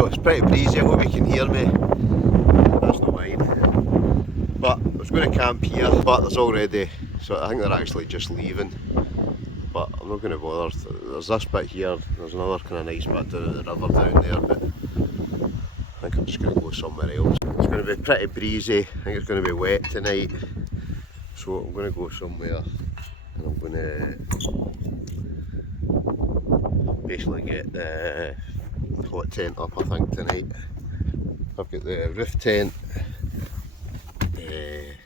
so it's pretty breezy. I hope you can hear me. That's not mine. But I was going to camp here, but there's already, so I think they're actually just leaving. But I'm not going to bother. There's this bit here, there's another kind of nice bit down at the river down there, but I think I'm just going to go somewhere else. It's going to be pretty breezy. I think it's going to be wet tonight, so I'm going to go somewhere and I'm going to basically get the hot tent up, I think, tonight. I've got the roof tent, got a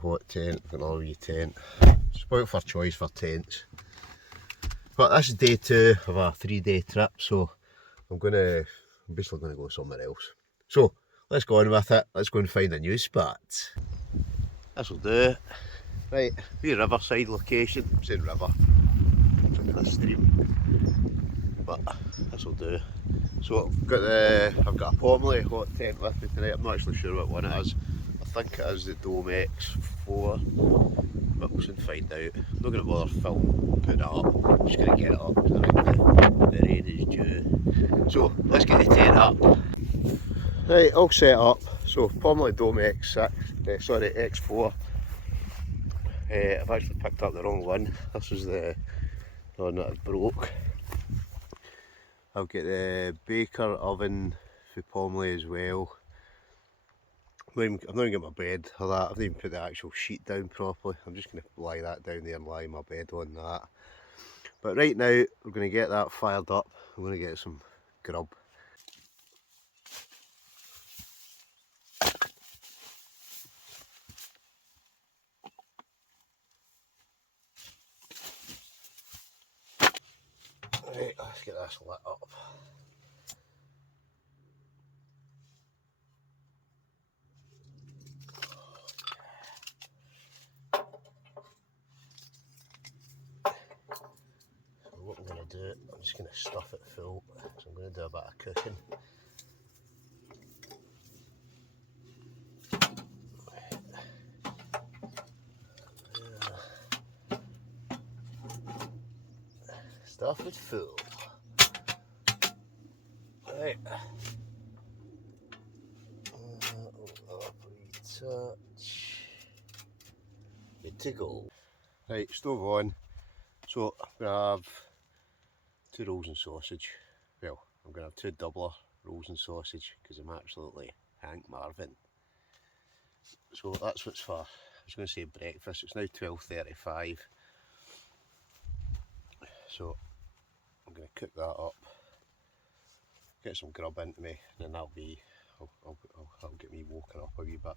hot tent, got an RV tent. Spoilt for choice for tents. But this is day 2 of a 3-day trip, so I'm basically going to go somewhere else. So let's go on with it. Let's go and find a new spot. This'll do. Right, wee riverside location. I'm saying river, it's like a stream, but this'll do. So I've got a Pomoly hot tent with me tonight. I'm not actually sure what one it is. I think it is the Dome X4, but we'll soon find out. I'm not going to bother putting it up. I'm just going to get it up because I think the rain is due. So let's get the tent up. Right, all set up. So Pomoly Dome X4. I've actually picked up the wrong one. This is the one that I broke. I've got the baker oven for Pomoly as well. I'm not even got my bed or that. I've not even put the actual sheet down properly. I'm just going to lie that down there and lie my bed on that. But right now we're going to get that fired up. I'm going to get some grub. Right, let's get this lit up. So what I'm going to do, I'm just going to stuff it full. So I'm going to do a bit of cooking. Stuff it full. Right. Touch. Good to go. Right, stove on. So I'm going to have 2 rolls and sausage. Well, I'm going to have 2 doubler rolls and sausage because I'm absolutely Hank Marvin. So that's what's for. I was going to say breakfast. It's now 12:35. So I'm going to cook that up, get some grub into me, and then that'll be. I'll get me woken up a wee bit.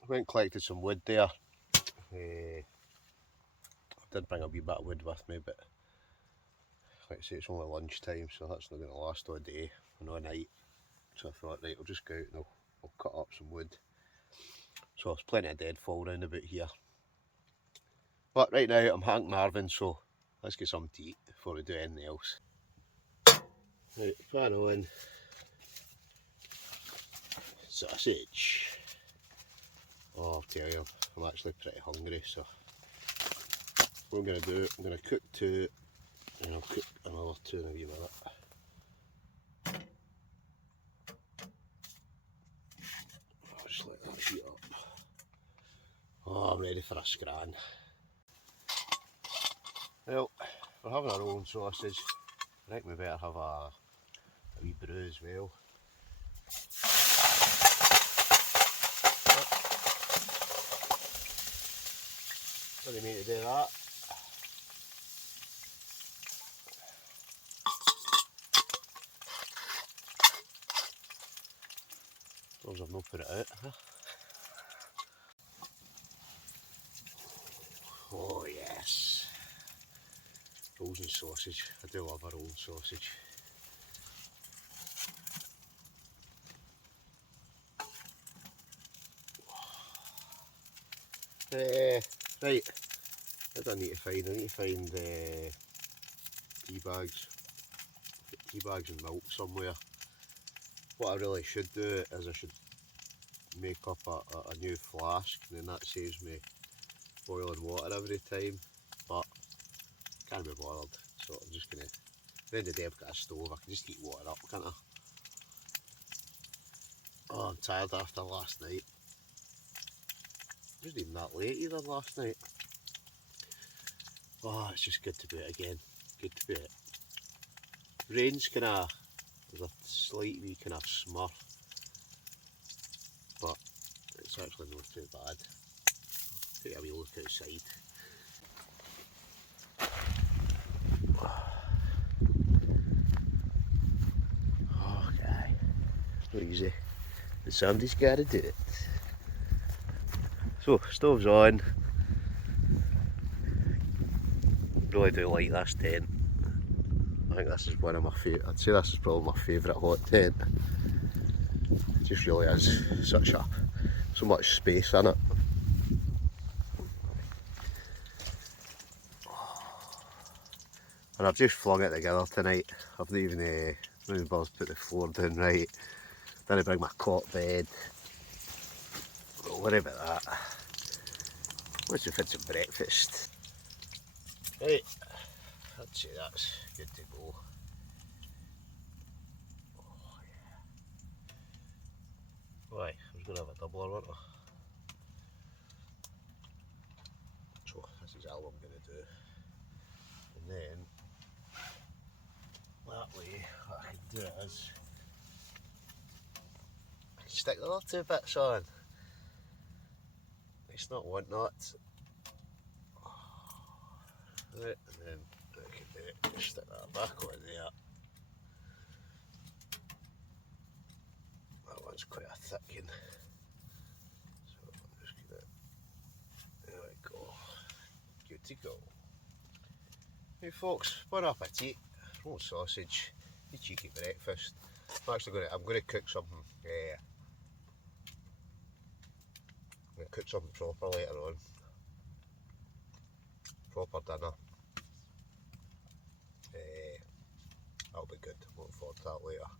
I went and collected some wood there. I did bring a wee bit of wood with me, but like I say, it's only lunchtime, so that's not going to last all day and all night. So I thought, right, I'll just go out and I'll cut up some wood. So there's plenty of deadfall round about here. But right now I'm Hank Marvin, so let's get something to eat before we do anything else. Right, pan on. Sausage. Oh, I'll tell you, I'm actually pretty hungry, so what I'm going to do, I'm going to cook 2 and I'll cook another 2 in a wee minute. I'll just let that heat up. Oh, I'm ready for a scran. Well, we're having our own sausage. I think we better have a wee brew as well. What do you mean to do that? As long as I've not put it out. Huh? Oh yes. Rolls and sausage. I do love a roll and sausage. Right, what do I need to find? I need to find tea bags. Tea bags and milk somewhere. What I really should do is I should make up a new flask, and then that saves me boiling water every time, but can't be bothered, so I'm just going to the end of the day I've got a stove, I can just heat water up, can't I? Oh, I'm tired after last night. It wasn't even that late either last night. Oh, it's just good to be out again. Good to be out. Rain's kinda, there's a slight wee kind of smurf, but it's actually not too bad. Take a wee look outside. Okay, not easy, but somebody's got to do it. So, stove's on. Really do like this tent. I think this is one of my favourite, I'd say this is probably my favourite hot tent. It just really is so much space in it. And I've just flung it together tonight. I've not even bothered to put the floor down right. Didn't bring my cot bed. Don't worry about that. Once we've had some breakfast. Right, I'd say that's good to go. Oh yeah. Why, I was going to have a doubler, wasn't I? So this is all I'm going to do. And then, that way, what I can do is, I can stick the other 2 bits on. It's not want that. Right, and then I can do it, just stick that back on there. That one's quite a thick one. So I'm just gonna, there we go. Good to go. Hey folks, bon appetit. Rolled sausage, a cheeky breakfast. I'm gonna cook something. I'm gonna cook something proper later on. Proper dinner. That'll be good. Looking forward to that later.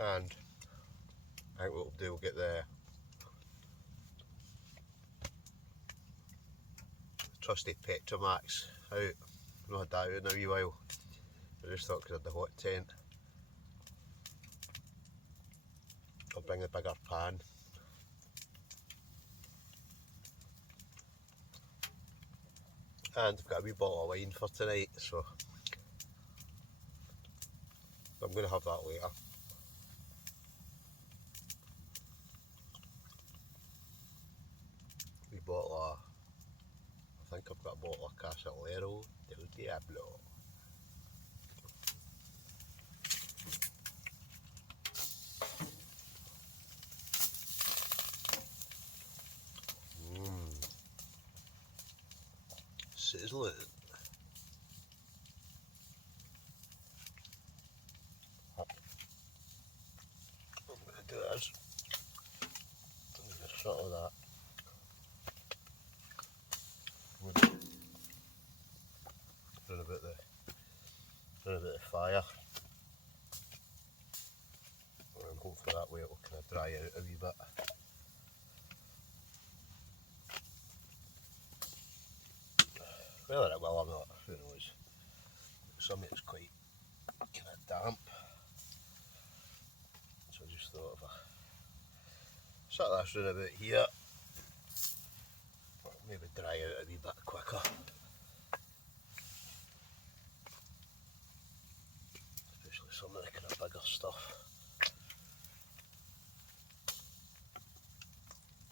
And I think what we'll do, we'll get the trusty Petromax out. I've not had that out in a wee while. I just thought because of the hot tent, I'll bring a bigger pan. And I've got a wee bottle of wine for tonight, so I'm going to have that later. Wee bottle of, I think I've got a bottle of Castellero del Diablo. Sizzling. What I'm going to do is, I'm going to shut all that. Run a bit of fire. And hopefully that way it will kind of dry out a wee bit. Whether it will or not, who knows. Some of it's quite kind of damp. So I just thought if I set this round about here, it'll maybe dry out a wee bit quicker. Especially some of the kind of bigger stuff.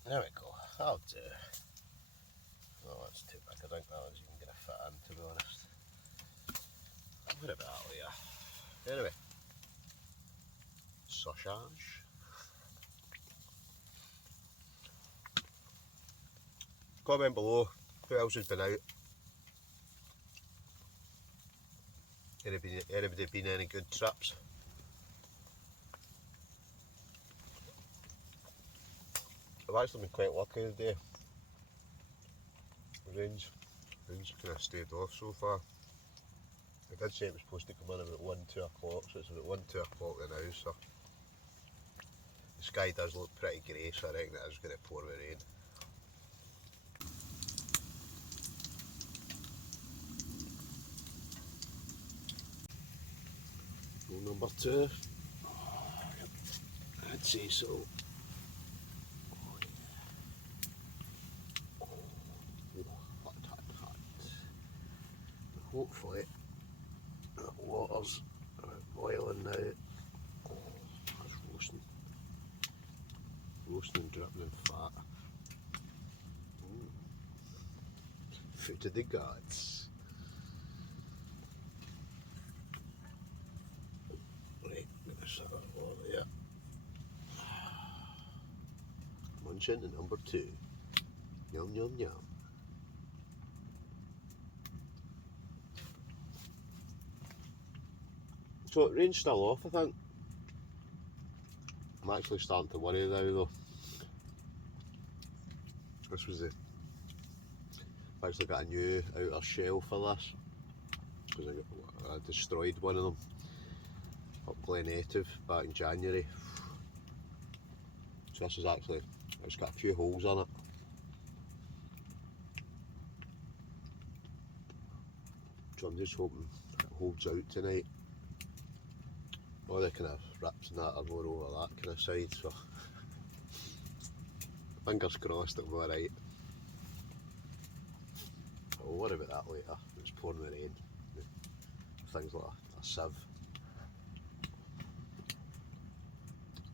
There we go, that'll do. Oh, that's too big, I think that one's even going to fit in, to be honest. I'll put a bit out later. Anyway, sausage. Comment below who else has been out. Anybody been any good trips? I've actually been quite lucky today. Rain's kind of stayed off so far. I did say it was supposed to come in about 1-2 o'clock, so it's about 1-2 o'clock now, so the sky does look pretty grey, so I reckon it is going to pour with rain. number 2. I'd say so. Hot, hot, hot. Hopefully the water's boiling now. That's roasting. Roasting and dripping in fat. Food of the gods. Right, let's have a water there. Munch into number 2. Yum, yum, yum. So rain's still off, I think. I'm actually starting to worry now though. This was the... I've actually got a new outer shell for this. Because I destroyed one of them up Glen Native back in January. So this is actually, it's got a few holes in it. So I'm just hoping it holds out tonight. All the kind of rips and that are more over that kind of side, so fingers crossed it'll be alright. I'll worry about that later. It's pouring the rain. Things like a sieve.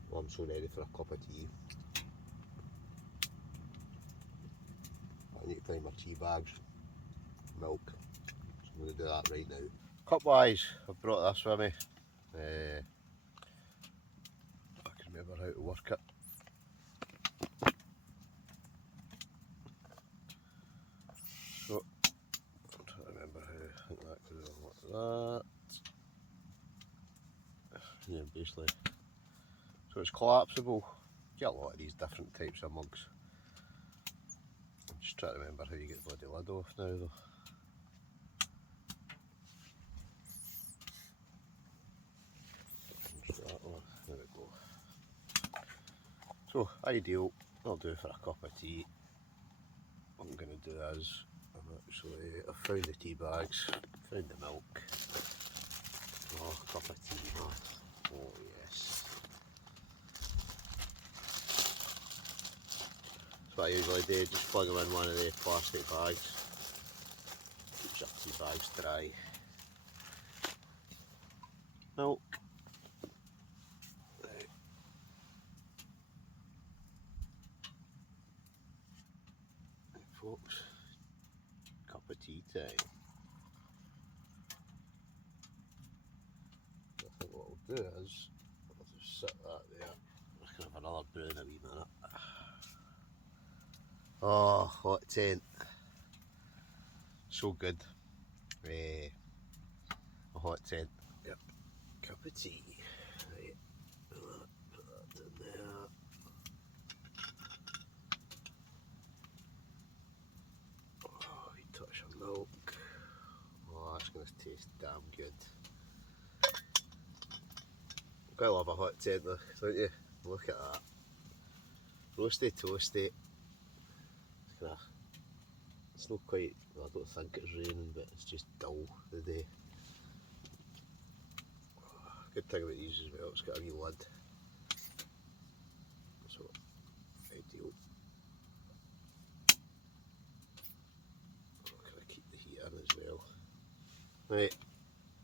Well, I'm so ready for a cup of tea. I need to find my tea bags, milk, so I'm going to do that right now. Cup wise, I've brought this with me. I can remember how to work it. So, I'm trying to remember how, I think that goes on like that. Yeah, basically. So it's collapsible. You get a lot of these different types of mugs. I'm just trying to remember how you get the bloody lid off now though. There we go. So ideal, I'll do for a cup of tea. What I'm going to do is, I've found the tea bags, found the milk. Oh, cup of tea, man. Oh yes. That's what I usually do, just plug them in one of the plastic bags. Keeps your tea bags dry. Milk. Right. Right, folks, cup of tea time. I think what I'll do is, I'll just set that there. I can have another brew in a wee minute. Oh, hot tent. So good. A hot tent. Yep. Cup of tea. Right. Put that in there. Oh, we touch of milk. Oh, that's going to taste damn good. I quite love a hot tent though, don't you? Look at that. Roasty, toasty. It's kinda, it's not quite, well, I don't think it's raining, but it's just dull the day. Good thing about these as well, it's got a wee lid. So, ideal. Oh, can I keep the heat in as well? Right,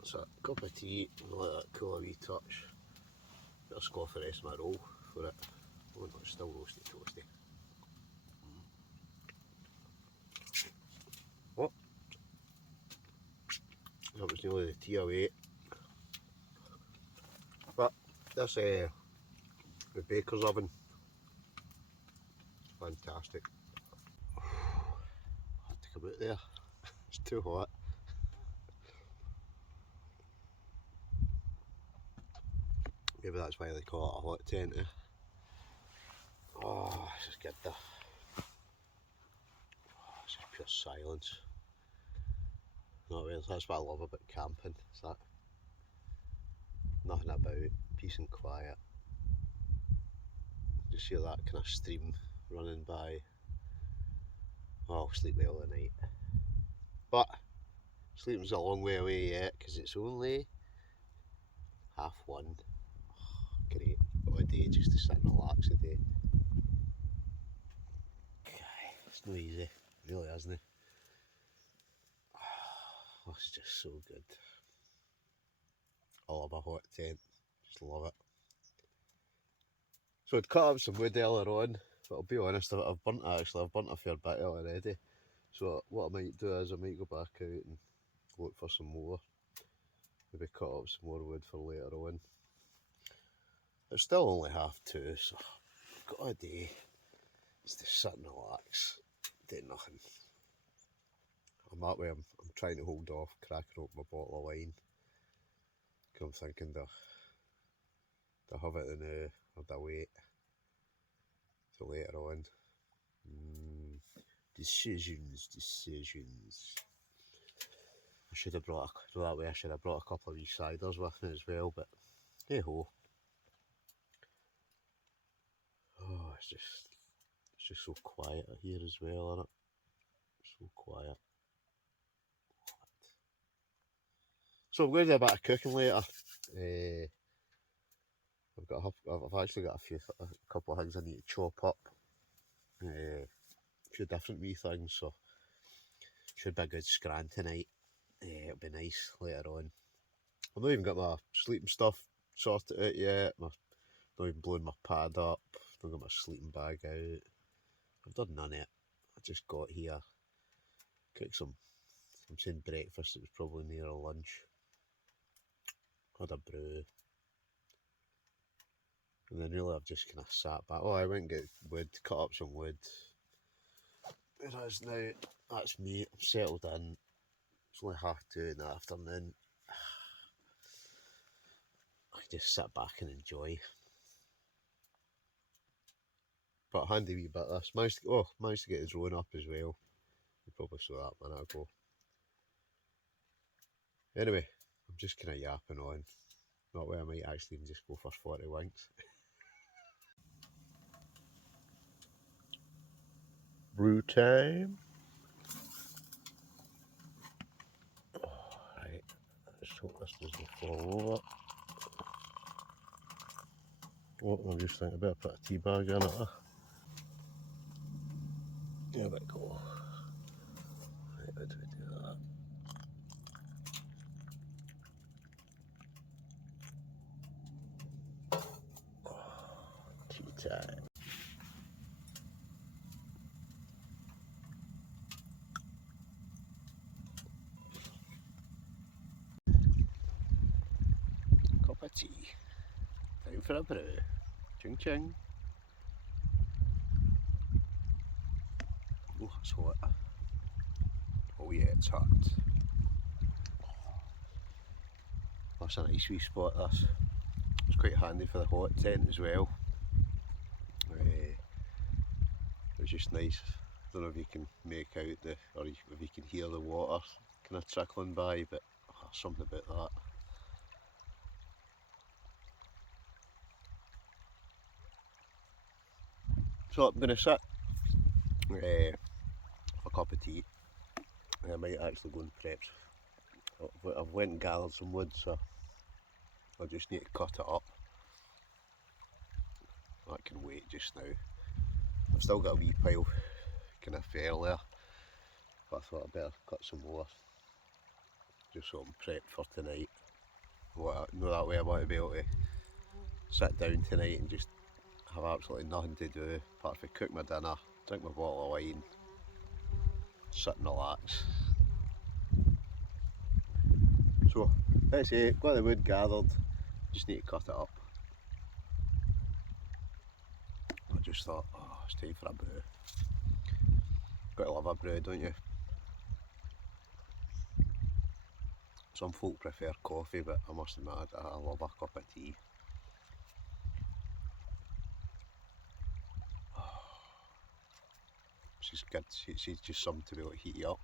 so a cup of tea, and let that cool a wee touch. Bit of scoff the rest of my roll for it. Oh no, it's still roasty toasty. What? That was nearly the tea away. But this the baker's oven, fantastic. I had to come out there, it's too hot. Maybe that's why they call it a hot tent. Eh? Oh, this is good though. Oh, it's just pure silence. You know what I mean? That's what I love about camping. It's that nothing about peace and quiet. Just hear that kind of stream running by. Oh, I'll sleep well at night. But sleeping's a long way away yet because it's only 1:30. Oh, great, what a day just to sit and relax a day. It's not easy, it really isn't it? Oh, it's just so good. I love a hot tent, just love it. So I'd cut up some wood earlier on, but I'll be honest, I've burnt a fair bit already. So what I might do is I might go back out and look for some more. Maybe cut up some more wood for later on. It's still only 2:30, so I've got a day just to sit and relax, do nothing. I'm that way, I'm trying to hold off cracking open my bottle of wine. Cause I'm thinking to have it now or to wait till later on. Decisions. I should have brought a couple of wee ciders with me as well, but hey ho. Oh, it's just so quiet here as well, isn't it? So quiet. So I'm going to do a bit of cooking later. I've actually got a couple of things I need to chop up. A few different wee things, so should be a good scran tonight. It'll be nice later on. I've not even got my sleeping stuff sorted out yet. Not even blown my pad up. Not got my sleeping bag out. I've done none of it. I just got here, cooked some. I'm saying breakfast. It was probably near lunch. Had a brew. And then really I've just kind of sat back. Oh, I went and get wood, cut up some wood. It is now, that's me, I'm settled in. It's only 2:30 in the afternoon. I just sit back and enjoy. But a handy wee bit this. Managed to get his drone up as well. You probably saw that a minute ago. Anyway, I'm just kind of yapping on. Not where I might actually even just go for 40 winks. Brew time. Right, let's hope this doesn't fall over. Oh, I'm just thinking about put a tea bag in it. There we go. Right, how do we do that? Tea time. Cup of tea. Time for a brew. Ching ching. Oh, it's hot. Oh yeah, it's hot. That's a nice wee spot, this. It's quite handy for the hot tent as well. It was just nice. I don't know if you can make out or if you can hear the water kind of trickling by, but something about that. So I'm going to sit for a cup of tea, and I might actually go and prep. I've went and gathered some wood, so I just need to cut it up. That can wait just now. I've still got a wee pile kind of fell there, but I thought I'd better cut some more, just so I'm prepped for tonight. That way I want to be able to sit down tonight and just have absolutely nothing to do apart from cook my dinner, drink my bottle of wine, sit and relax. So let's say, got the wood gathered, just need to cut it up. I just thought, oh, it's time for a brew. Gotta love a brew, don't you? Some folk prefer coffee, but I must admit I love a cup of tea. She's good, she's just something to be able to heat you up.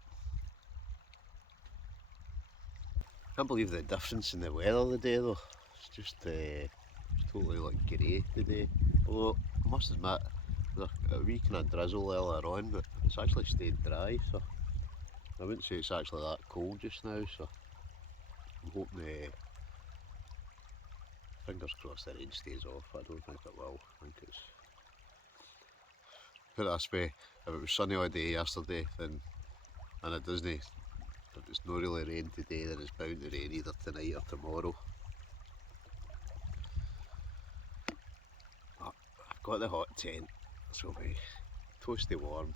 I can't believe the difference in the weather today though. It's just it's totally like grey today. Although I must admit there's a wee kind of drizzle earlier on, but it's actually stayed dry, so I wouldn't say it's actually that cold just now, so I'm hoping Fingers crossed the rain stays off. I don't think it will. I think it's... Put it this way, if it was sunny all day yesterday, then, and it doesn't, if it's not really rain today, then it's bound to rain either tonight or tomorrow. But I've got the hot tent, so it'll be toasty warm.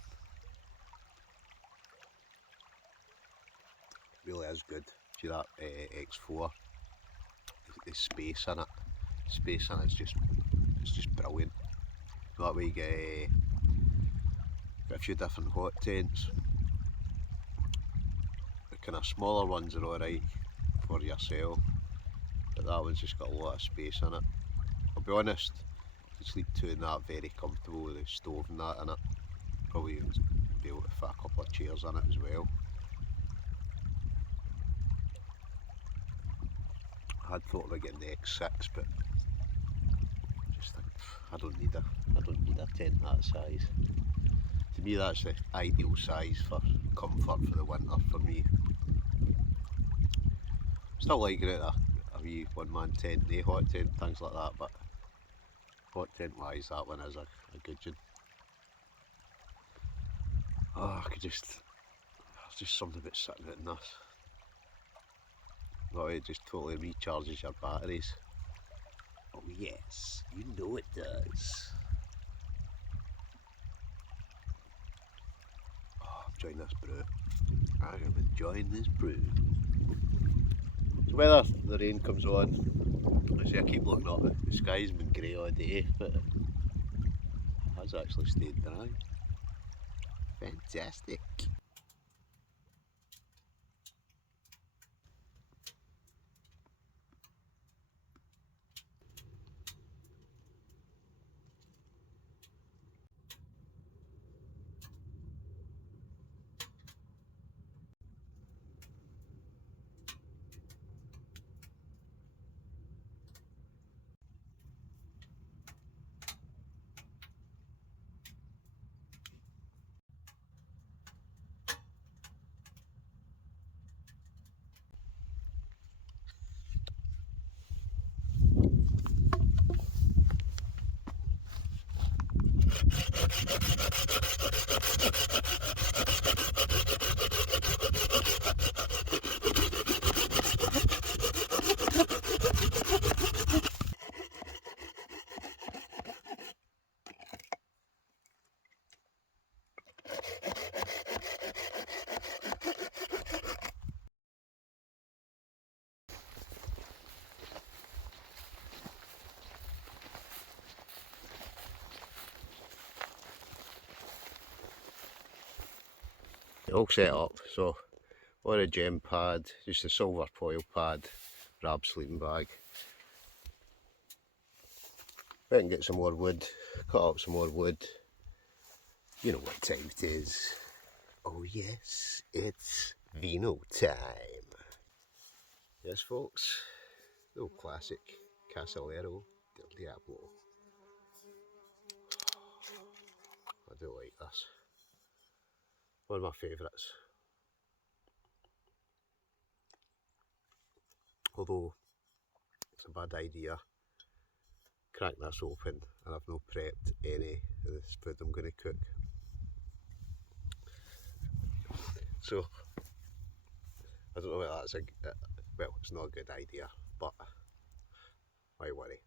Really is good. See that X4? The space in it. Space in it's just brilliant. That way you get a few different hot tents. The kind of smaller ones are alright for yourself, but that one's just got a lot of space in it. I'll be honest, to sleep two in that, very comfortable with the stove and that in it. Probably be able to fit a couple of chairs in it as well. I had thought about getting the X6, but I just think I don't need a tent that size. To me, that's the ideal size for comfort for the winter for me. Still like getting a wee one-man tent, no hot tent, things like that, but hot tent wise, that one is a good one. Oh, there's just something about sitting in this. No, it just totally recharges your batteries. Oh yes, you know it does. Oh, I'm enjoying this brew. I am enjoying this brew. So whether the rain comes on, I keep looking up, the sky's been grey all day, but it has actually stayed dry. Fantastic. All set up, so on a gem pad, just a silver foil pad, grab sleeping bag. I can get some more wood, cut up some more wood. You know what time it is. Oh yes, it's vino time. Yes folks, the old classic Casillero del Diablo. I do like this. One of my favourites. Although it's a bad idea, crack this open and I've not prepped any of this food I'm going to cook. So I don't know whether that's well, it's not a good idea, but why worry?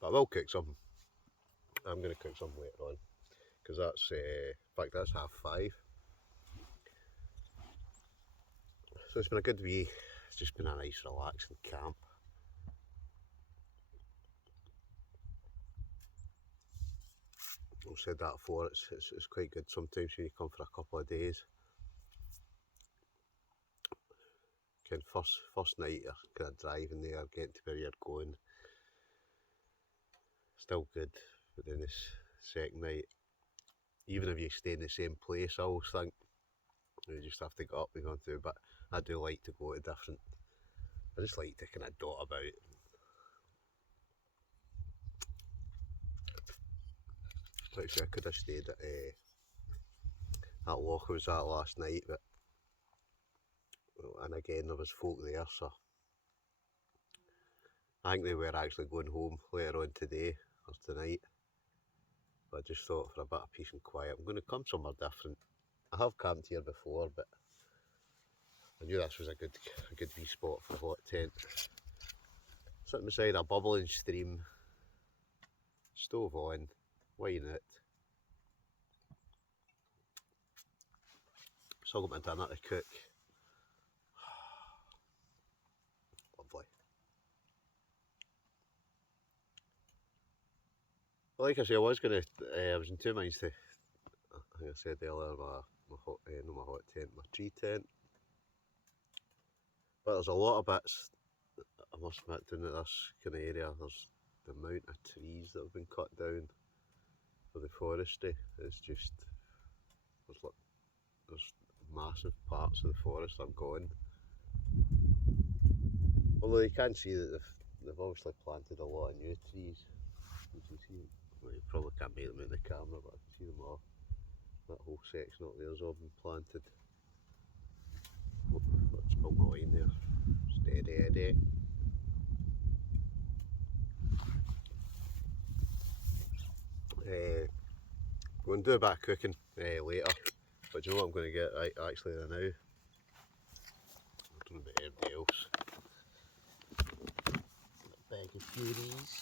But I will cook some. I'm going to cook some later on, because that's, in fact that's 5:30. So it's been a good wee, it's just been a nice relaxing camp. I've said that before, it's quite good sometimes when you come for a couple of days. Kind of first night you're kind of driving there, getting to where you're going. Still good, but then this second night, even if you stay in the same place, I always think you just have to get up and go through. But I do like to go to different. I just like to kind of dot about. Like I say, I could have stayed at Loch I was at last night, but and again there was folk there, so I think they were actually going home later on today or tonight. But I just thought for a bit of peace and quiet, I'm going to come somewhere different. I have camped here before, but I knew this was a good wee spot for a hot tent. Sitting beside a bubbling stream, stove on, wine it. Still got my dinner to cook. Lovely. Well, like I say, I was in two minds to, I think I said earlier, my hot, not my hot tent, my tree tent. But there's a lot of bits, I must admit, down at this kind of area. There's the amount of trees that have been cut down for the forestry. It's just, there's massive parts of the forest are gone. Although you can see that they've obviously planted a lot of new trees. You can see, well, you probably can't make them out in the camera, but I can see them all. That whole section up there's all been planted. Let's build my line there. Steady Eddie. Going to do a bit of cooking later, but do you know what I'm going to get right actually now? I don't know about anybody else. A bag of furies.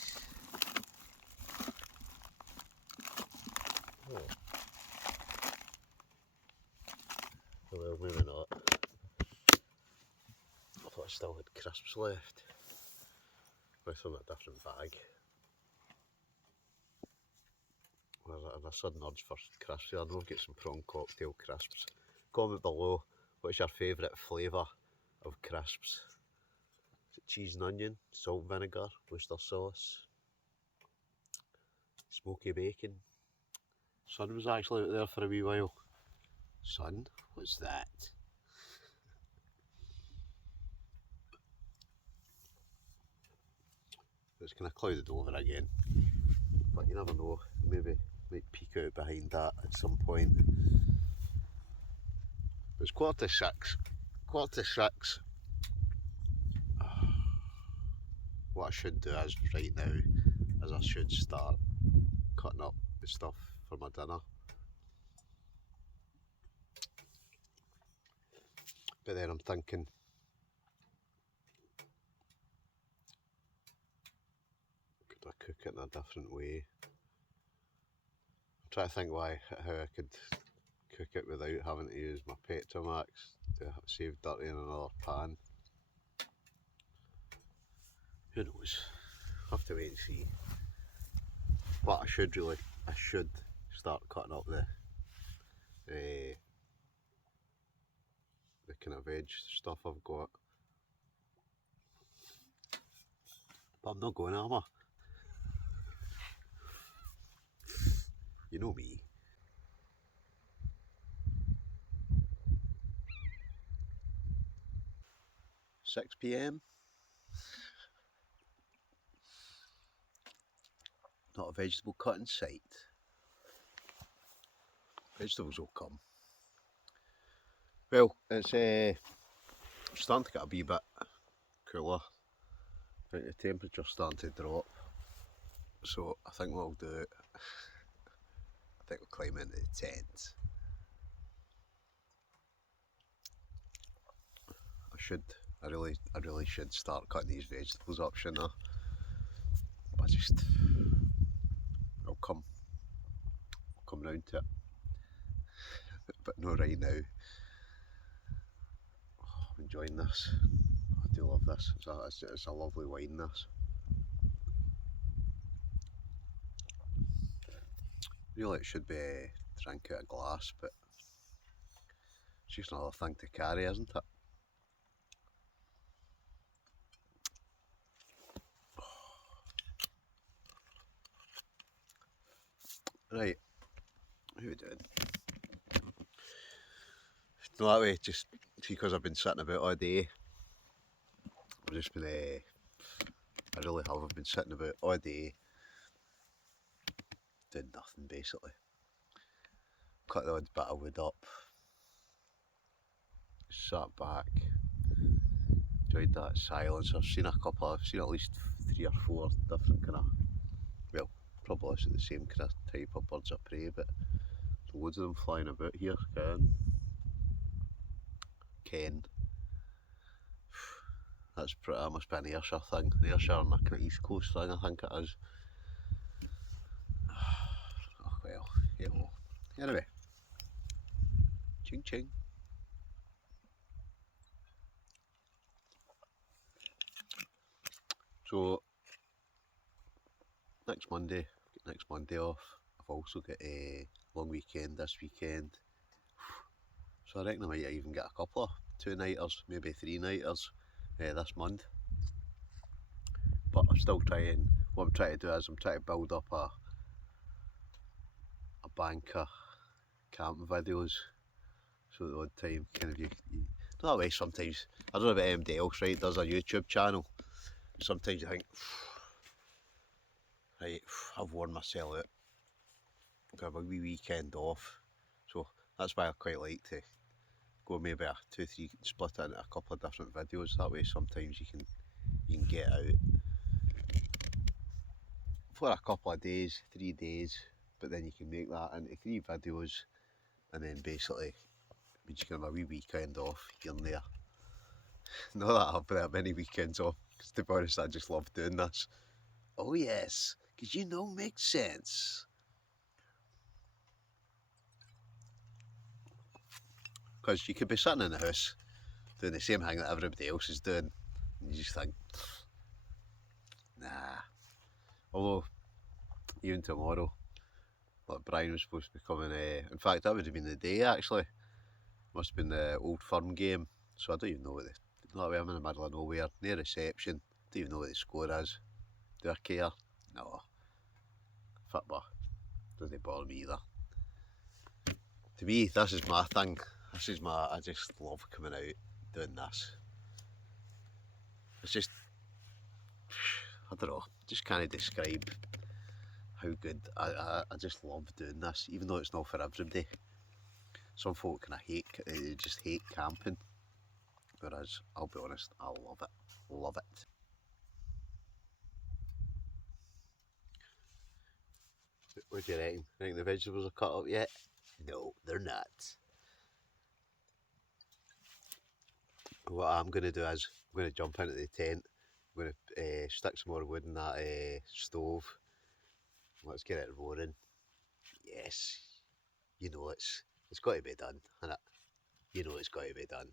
Oh. Well, maybe not. I thought I still had crisps left. With them in a different bag. I have a sudden urge for crisps here. I know I've got some prawn cocktail crisps. Comment below, what's your favourite flavour of crisps? Is it cheese and onion, salt and vinegar, Worcester sauce, smoky bacon? Sun was actually out there for a wee while. Sun? What's that? It's kind of clouded over again, but you never know, maybe might peek out behind that at some point. It's 5:45. 5:45. What I should do is right now is I should start cutting up the stuff for my dinner. But then I'm thinking, could I cook it in a different way? I'm trying to think how I could cook it without having to use my Petromax to save dirty in another pan. Who knows? I'll have to wait and see. But I should start cutting up the kind of veg stuff I've got. But I'm not going, am I? You know me. (6 PM). Not a vegetable cut in sight. Vegetables will come. Well, it's starting to get a wee bit cooler. I think the temperature's starting to drop. So I think what I'll do, I think we'll climb into the tent. I really should start cutting these vegetables up, shouldn't I? But I'll come round to it. But not right now. Oh, I'm enjoying this. I do love this. It's a lovely wine, this. Really it should be drank out of glass, but it's just another thing to carry, isn't it? Right, how are we doing? No, that way, just because I've been sitting about all day, I've just been, I really have, I've been sitting about all day, doing nothing basically. Cut the odd bit of wood up, sat back, enjoyed that silence. I've seen at least 3 or 4 different kind of, well, probably the same kind of type of birds of prey, but there's loads of them flying about here. Ken. That must be an Ayrshire thing. The Ayrshire and a kind of East Coast thing, I think it is. Oh well, you know. Anyway, ching ching. So next Monday off. I've also got a long weekend this weekend. So I reckon I might even get a couple of 2-nighters, maybe 3-nighters this month. But I'm still trying, what I'm trying to do is I'm trying to build up a bank of camping videos. So the odd time, kind of you that way sometimes, I don't know about anybody else, right, does a YouTube channel. Sometimes you think, right, I've worn myself out. I'm going to have a wee weekend off. So that's why I quite like to go maybe a 2-3, split it into a couple of different videos. That way sometimes you can get out for a couple of days, 3 days, but then you can make that into 3 videos, and then basically means you can have a wee weekend off here and there. Not that I have that many weekends off, because to be honest I just love doing this. Oh yes, because you know makes sense. Because you could be sitting in the house doing the same thing that everybody else is doing, and you just think, nah. Although, even tomorrow, like Brian was supposed to be coming, in fact that would have been the day actually, must have been the Old Firm game, so I don't even know what I'm in the middle of nowhere, near reception, don't even know what the score is. Do I care? No. Football doesn't bother me either. To me, this is my thing. I just love coming out doing this. It's just, I don't know, just can't describe how good, I just love doing this, even though it's not for everybody. Some folk kind of they just hate camping, whereas, I'll be honest, I love it. What do you reckon? Think the vegetables are cut up yet? No, they're not. What I'm going to do is, I'm going to jump into the tent, I'm going to stick some more wood in that stove. Let's get it roaring. Yes, you know it's got to be done, innit? You know it's got to be done.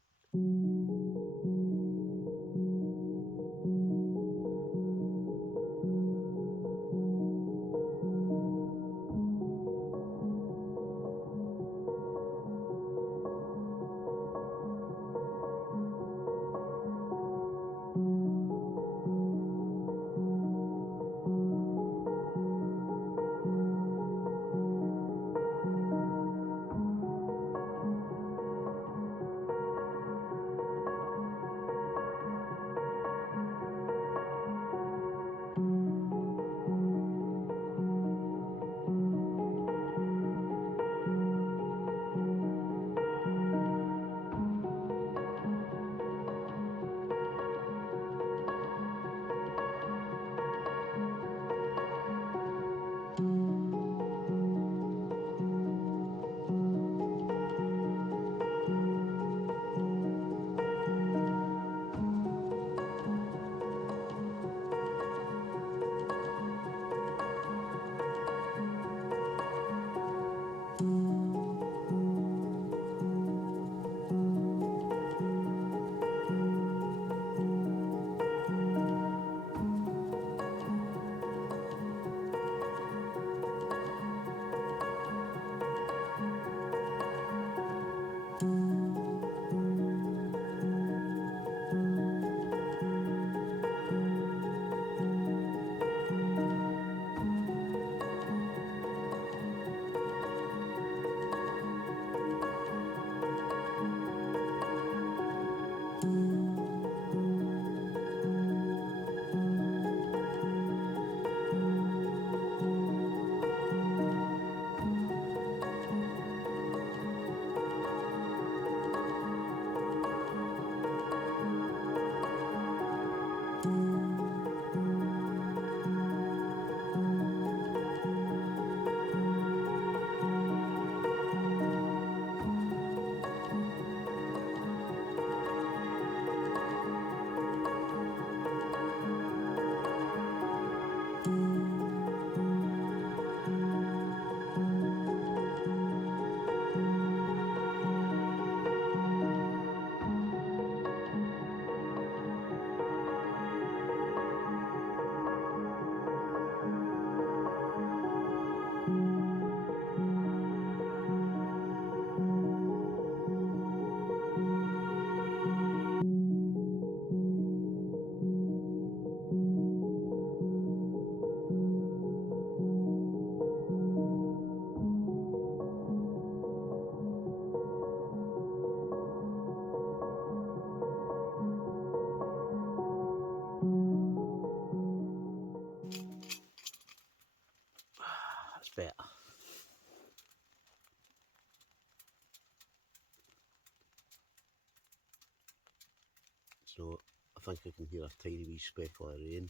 you know, I think I can hear a tiny wee speckle of rain.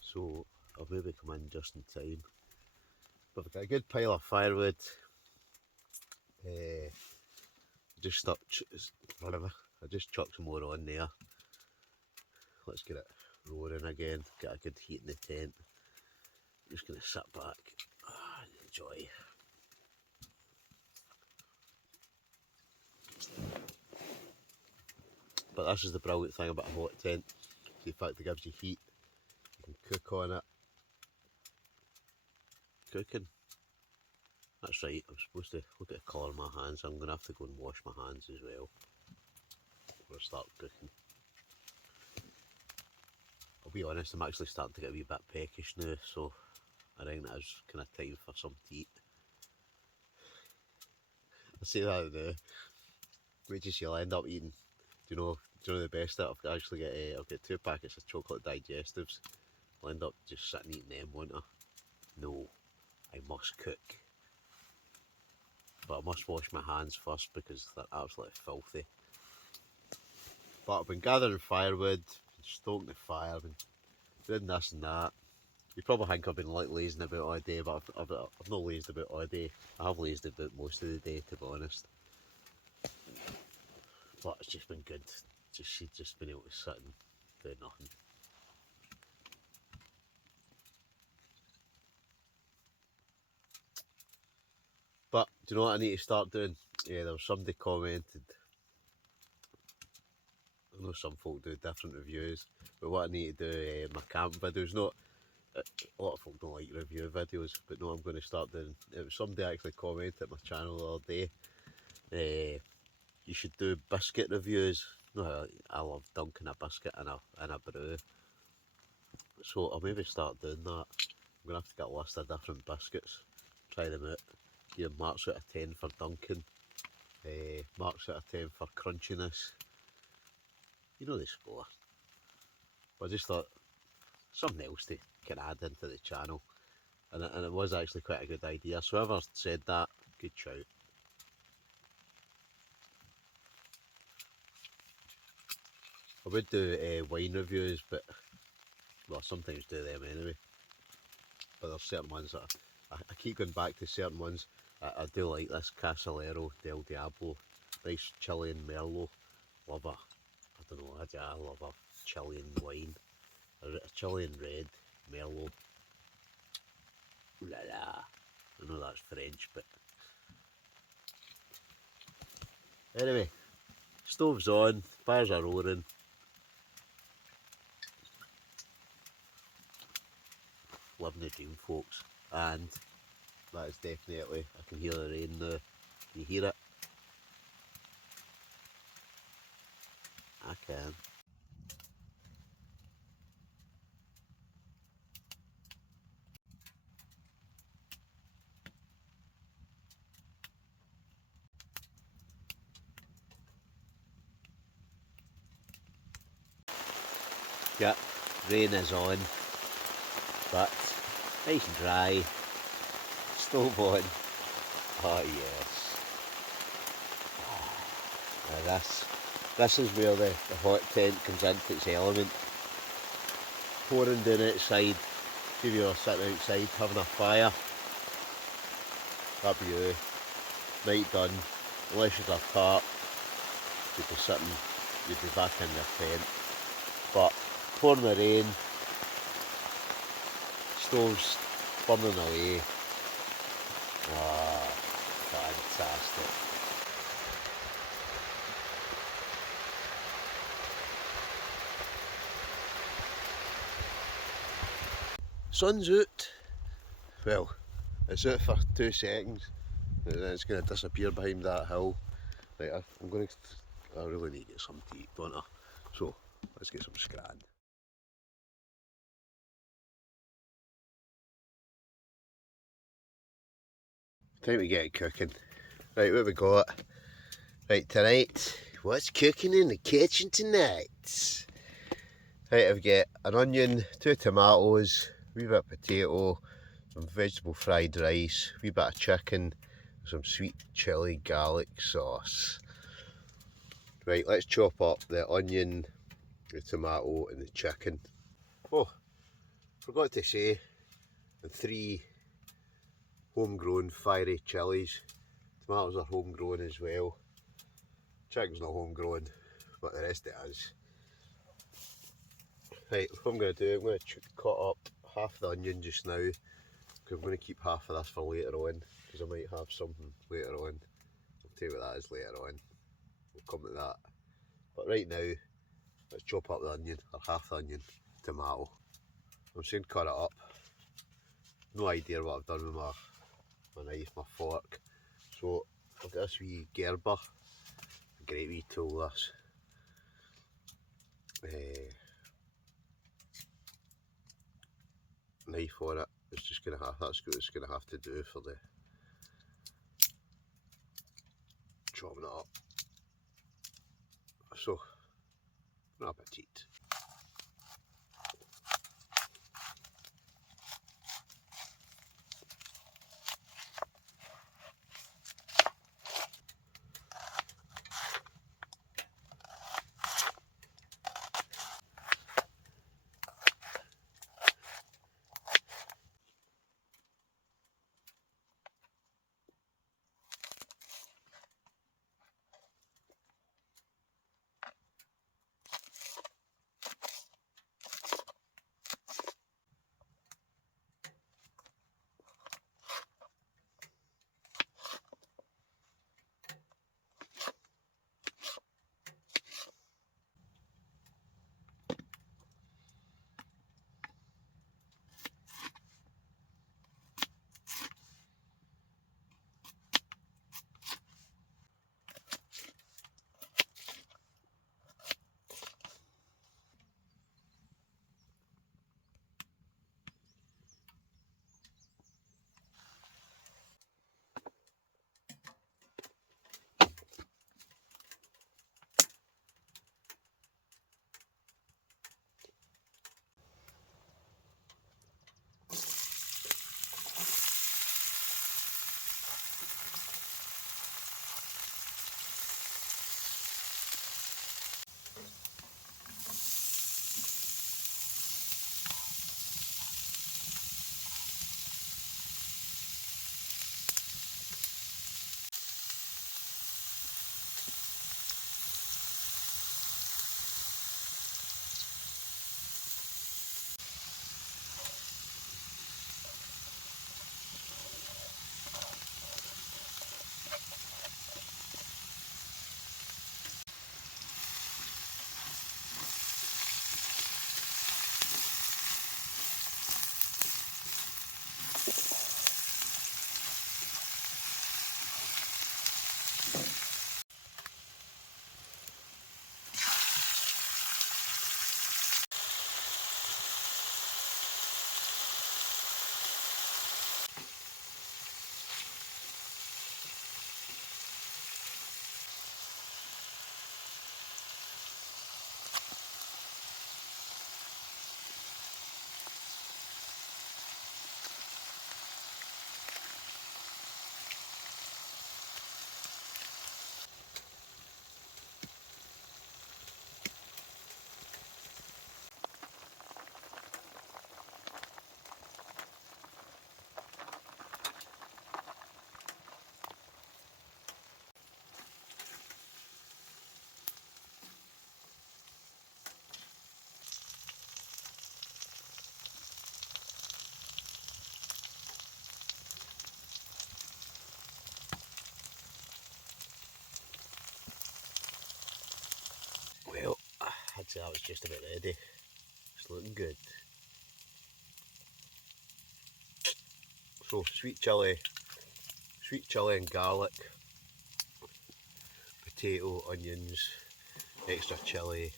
So I'll maybe come in just in time. But I've got a good pile of firewood. Just stuck, whatever. I just chucked some more on there. Let's get it roaring again. Get a good heat in the tent. I'm just going to sit back and enjoy. But this is the brilliant thing about a hot tent. The fact it gives you heat. You can cook on it. Cooking. That's right, I'm supposed to look at the colour of my hands. I'm going to have to go and wash my hands as well before I start cooking. I'll be honest, I'm actually starting to get a wee bit peckish now, so I reckon it is kind of time for something to eat. I say that now, wages you'll end up eating. Do you know the best that I've actually got? I've got 2 packets of chocolate digestives. I'll end up just sitting eating them, won't I? No, I must cook. But I must wash my hands first because they're absolutely filthy. But I've been gathering firewood, stoking the fire, been doing this and that. You probably think I've been like lazing about all day, but I've not lazed about all day. I have lazed about most of the day, to be honest. But it's just been good. Just been able to sit and do nothing. But do you know what I need to start doing? Yeah, there was somebody commented. I know some folk do different reviews, but what I need to do, my camp videos, not a lot of folk don't like review videos, but no, I'm going to start doing. It was somebody actually commented at my channel the other day. You should do biscuit reviews. No, I love dunking a biscuit in a brew. So I'll maybe start doing that. I'm going to have to get a list of different biscuits, try them out. Give marks out of 10 for dunking, marks out of 10 for crunchiness. You know the score. But I just thought something else to can add into the channel, and it was actually quite a good idea. So whoever said that, good shout. I would do wine reviews, but well, I sometimes do them anyway. But there's certain ones that I keep going back to certain ones. I do like this Casillero del Diablo, nice Chilean Merlot. Love a, I don't know, I love a Chilean wine, a Chilean red Merlot. Ooh la la. I know that's French, but anyway, stove's on, fires are roaring. Living the dream, folks, and that is definitely, I can hear the rain now. Can you hear it? I can. Yeah, rain is on, but nice and dry, stove on. Oh yes. Now this is where the hot tent comes into its element. Pouring down outside, if you were sitting outside having a fire, that'd be you. Night done, unless you're a tarp, you'd be sitting, you'd be back in your tent. But pouring the rain, stoves burning away. Ah, fantastic. Sun's out. Well, it's out for 2 seconds, and then it's going to disappear behind that hill. Right, I really need to get something to eat, don't I? So, let's get some scran. Time to get cooking. Right, what have we got? Right, tonight, what's cooking in the kitchen tonight? Right, I've got an onion, 2 tomatoes, a wee bit of potato, some vegetable fried rice, a wee bit of chicken, some sweet chilli garlic sauce. Right, let's chop up the onion, the tomato and the chicken. Oh, forgot to say, the 3 homegrown fiery chilies. Tomatoes are homegrown as well. Chicken's not homegrown, but the rest it is. Right, what I'm going to do, I'm going to cut up half the onion just now, because I'm going to keep half of this for later on, because I might have something later on. I'll tell you what that is later on. We'll come to that. But right now, let's chop up the onion, or half the onion, tomato. I'm soon cut it up. No idea what I've done with my knife, my fork. So I've got this wee Gerber, a great wee tool this. Knife on it. It's just gonna have, that's what it's gonna have to do for the chopping it up. So, bon appetit. Well, I'd say that was just about ready. It's looking good. So sweet chilli and garlic, potato, onions, extra chilli.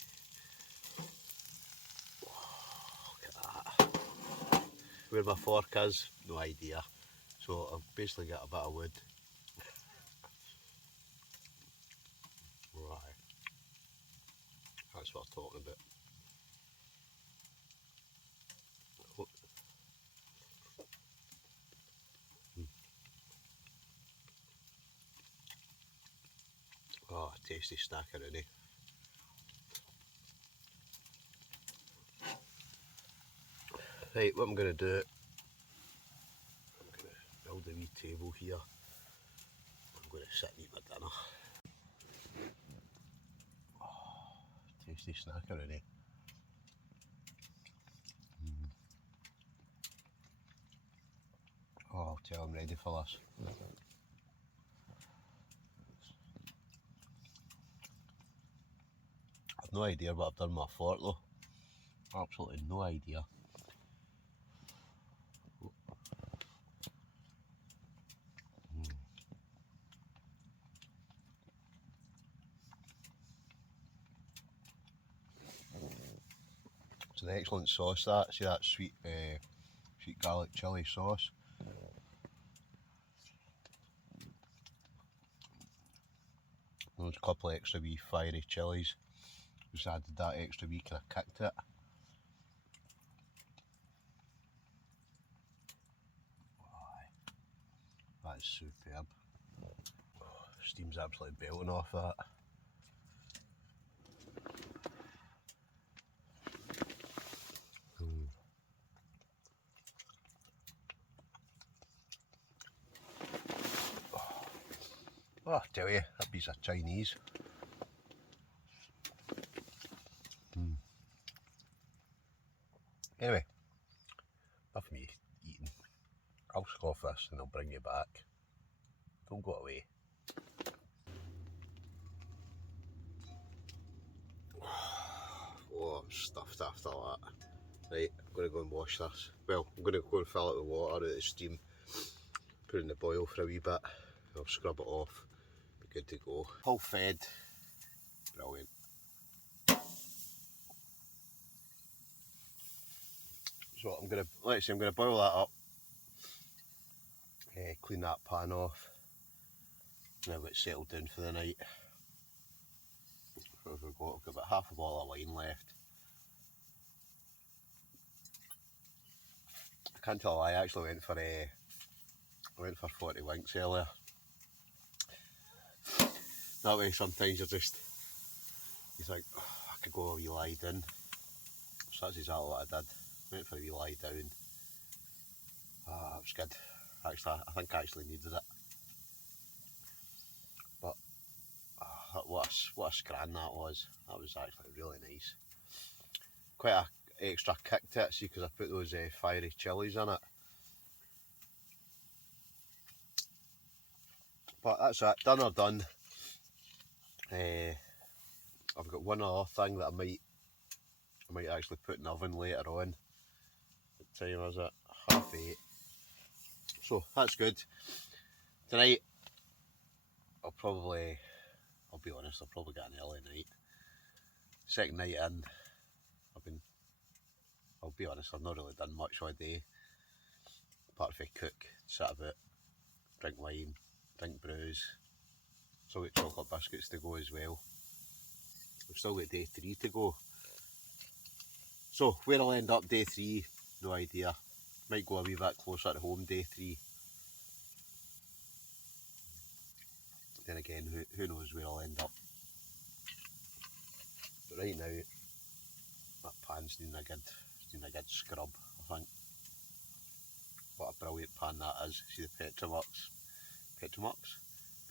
Oh, look at that. Where my fork is, no idea. So I've basically got a bit of wood. Right. That's what I'm talking about. Oh, tasty snackaroonie. Right, what I'm going to do, I'm going to build a wee table here. I'm going to sit and eat my dinner. Oh, tasty snackaroonie. Oh, I'll tell I'm ready for this. I've no idea what I've done with my fork though. Absolutely no idea. It's an excellent sauce that. See that sweet sweet garlic chilli sauce. There's a couple of extra wee fiery chillies. Just added that extra wee kind of kick to it. That is superb. Oh, steam's absolutely belting off that. Oh, I tell you, that beats a Chinese. Anyway, enough of me eating. I'll scoff this and I'll bring you back. Don't go away. Oh, I'm stuffed after that. Right, I'm going to go and wash this. Well, I'm going to go and fill it with water out of the steam, put it in the boil for a wee bit. I'll scrub it off, be good to go. All fed, brilliant. So I'm going to, let's see, I'm going to boil that up, clean that pan off. Now it's settled down for the night. What have we got? I've got about half a bottle of wine left. I can't tell a lie, I actually went for 40 winks earlier. That way sometimes you think, oh, I could go a wee lie down. So that's exactly what I did. Went for a wee lie down. Ah, it was good. Actually, I think I actually needed it. But what a scran that was. That was actually really nice. Quite a extra kick to it, see, because I put those fiery chillies in it. But that's it, done or done. I've got one other thing that I might actually put in the oven later on. What time is it? 8:30. So that's good. Tonight, I'll be honest, I'll probably get an early night. Second night in, I'll be honest, I've not really done much all day. Apart from cook, sit about, drink wine, drink brews. Still got chocolate biscuits to go as well. We've still got day 3 to go. So where I'll end up day 3, no idea. Might go a wee bit closer to home day 3. Then again, who knows where I'll end up. But right now, that pan's needing a good scrub, I think. What a brilliant pan that is. See the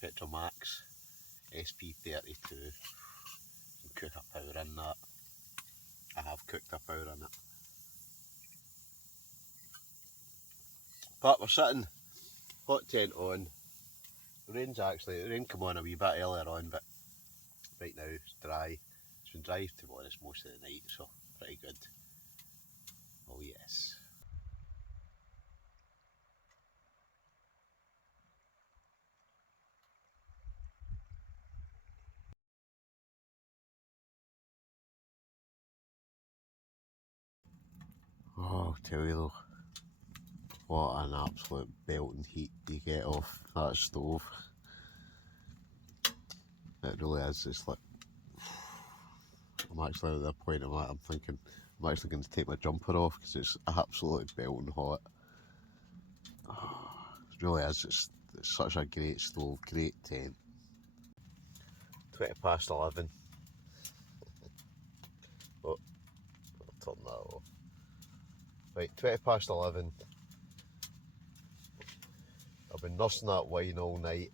Petromax SP32. You can cook a power in that. I have cooked a power in it. But we're sitting, hot tent on. The rain came on a wee bit earlier on, but right now it's dry. It's been dry, to be honest, most of the night, so pretty good. Oh yes. Oh, I'll tell you though, what an absolute belting heat you get off that stove. It really is. It's like, I'm actually at the point I'm thinking I'm actually going to take my jumper off because it's absolutely belting hot. It really is. It's such a great stove, great tent. 11. Oh, I'll turn that off. Right, 11. I've been nursing that wine all night,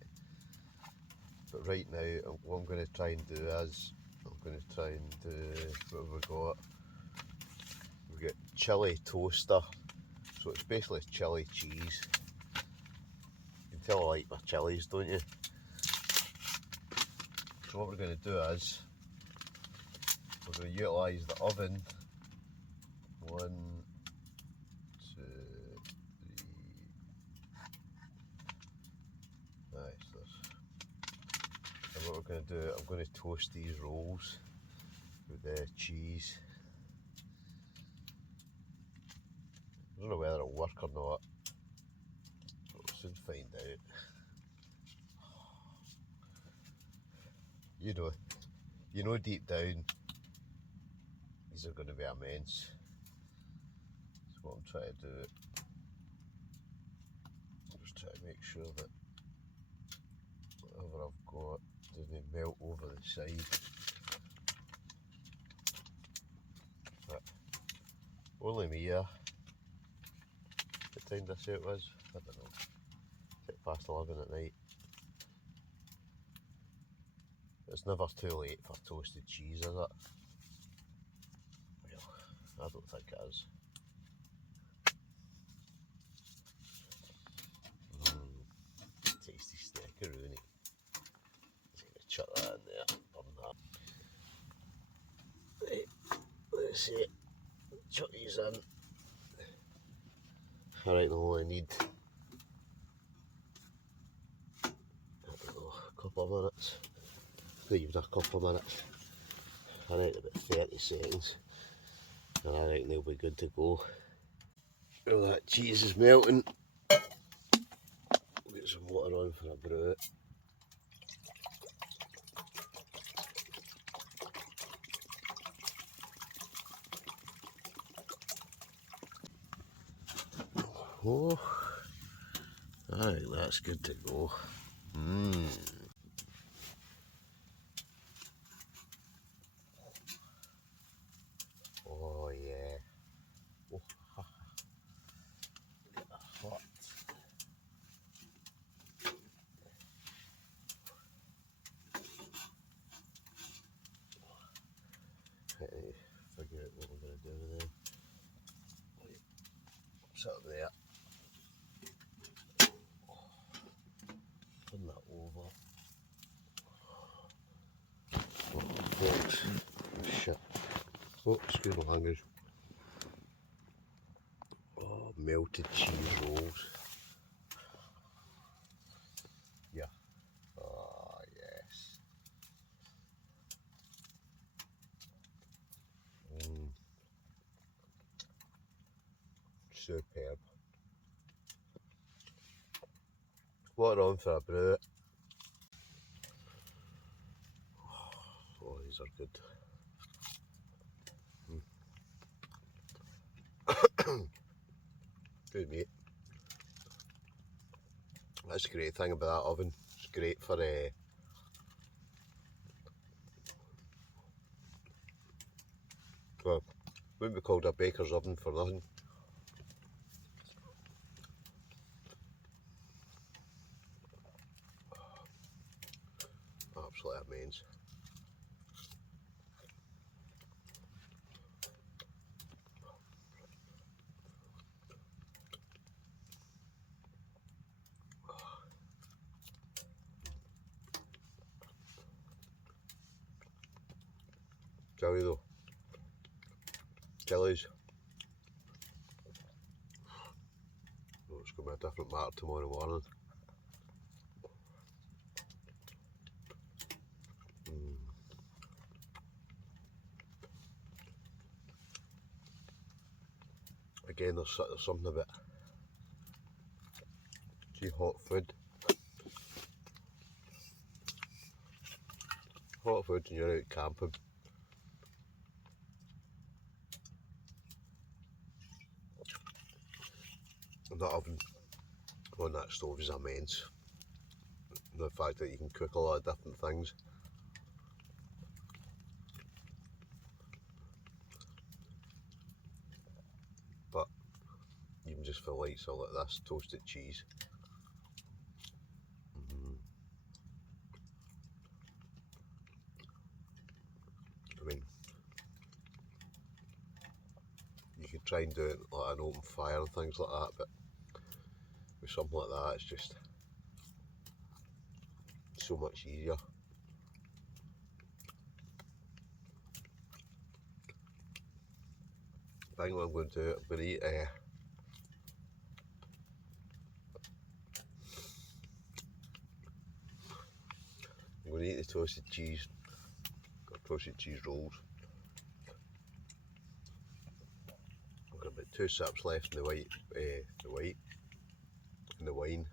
but right now what I'm going to try and do is, what have we got? We've got chili toaster, so it's basically chili cheese. You can tell I like my chilies, don't you? So what we're going to do is, we're going to utilise the oven. 1, 2, 3. Nice. And what we're going to do, I'm going to toast these rolls with the cheese. I don't know whether it'll work or not, but we'll soon find out. You know deep down, these are going to be immense. So what I'm trying to do, I'm just trying to make sure that whatever I've got doesn't melt over the side. But only me here. What time did I say it was? I don't know. 11 at night. It's never too late for toasted cheese, is it? Well, I don't think it is. Tasty steckeroonie. Just gonna chuck that in there, burn that. Right, let's see it. Chuck these in. Alright, I'll only need, I don't know, a couple of minutes. Not even a couple of minutes. I reckon about 30 seconds. And I reckon they'll be good to go. Well, that cheese is melting. We'll get some water on for a brew. Oh, I think that's good to go. Oh yeah. Oh, look at that hot. Right, figure out what we're going to do with them. Sit up there. Turn that over. Oh, folks. Shit. Oh, screw my hangers. Oh, melted cheese rolls. Yeah. Oh, yes. Superb. Water on for a brew. Oh, these are good. Good mate. That's the great thing about that oven. It's great for well, wouldn't be called a baker's oven for nothing. Absolutely amazing. Tell you though, chilies. Oh, it's going to be a different matter tomorrow morning. Again, there's something about hot food. Hot food when you're out camping. And that oven on that stove is immense. The fact that you can cook a lot of different things. if I like something like this, toasted cheese. I mean, you could try and do it like an open fire and things like that, but with something like that, it's just so much easier. I think what I'm going to do, I'm going to eat the toasted cheese. Got toasted cheese rolls. I've got about 2 sips left in the wine.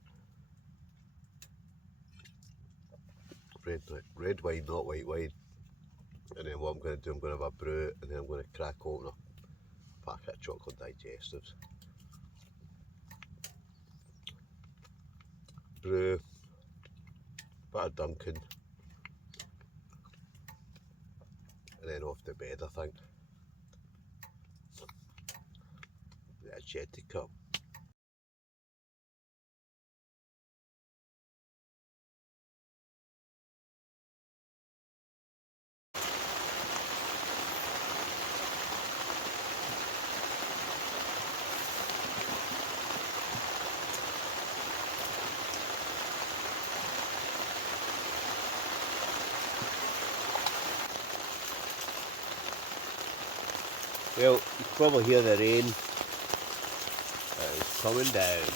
Red wine, not white wine. And then what I'm going to do, I'm going to have a brew, and then I'm going to crack open a packet of chocolate digestives. Brew, bit of Dunkin', and then off to bed, I think. A jetty cup. Well, you can probably hear the rain. It's coming down.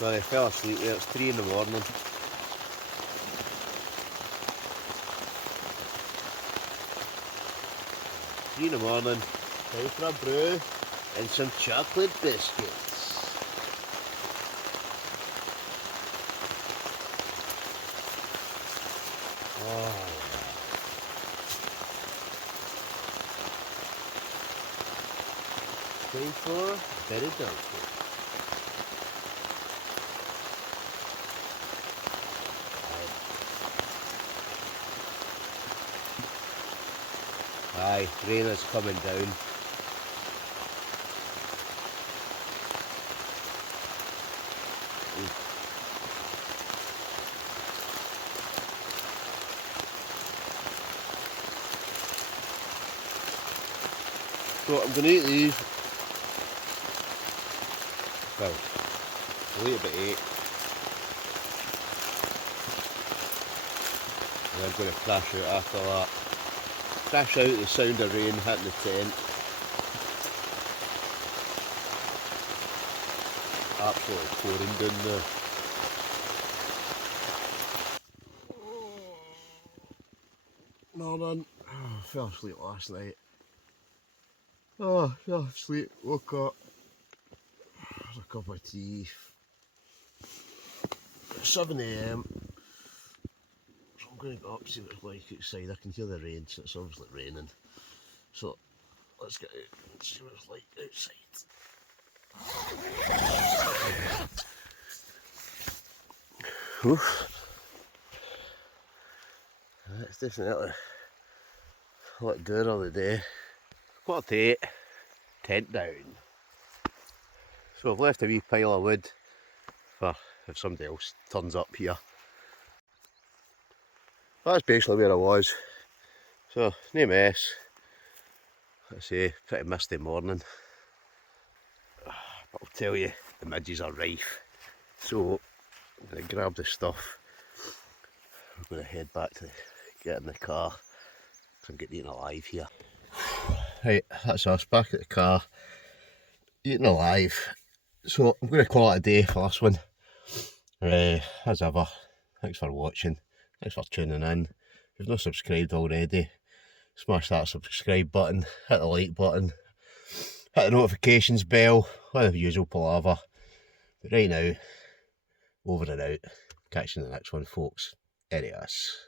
Well, I fell asleep there, it's 3 in the morning. Time for a brew and some chocolate biscuits. Time for a bit of Dunkin'. Aye, rain is coming down. So I'm going to eat these. Well, I'll eat about 8. And I'm going to crash out after that. Crash out the sound of rain hitting the tent. Absolutely pouring down there. Morning. I fell asleep last night. Fell asleep, woke up, had a cup of tea. 7 AM. So I'm going to go up and see what it's like outside. I can hear the rain, so it's obviously raining. So let's get out and see what it's like outside. It's definitely a lot gooder of the day. 7:45, tent down. So I've left a wee pile of wood for if somebody else turns up here. That's basically where I was. So, no mess. Let's say, pretty misty morning. But I'll tell you, the midges are rife. So, I'm going to grab the stuff. I'm going to head back to get in the car. Because I'm getting eaten alive here. Right, that's us back at the car. Eating alive. So, I'm going to call it a day for this one. As ever, thanks for watching. Thanks for tuning in. If you've not subscribed already, smash that subscribe button, hit the like button, hit the notifications bell, all the usual palaver. But right now, over and out. Catch you in the next one, folks. Adios.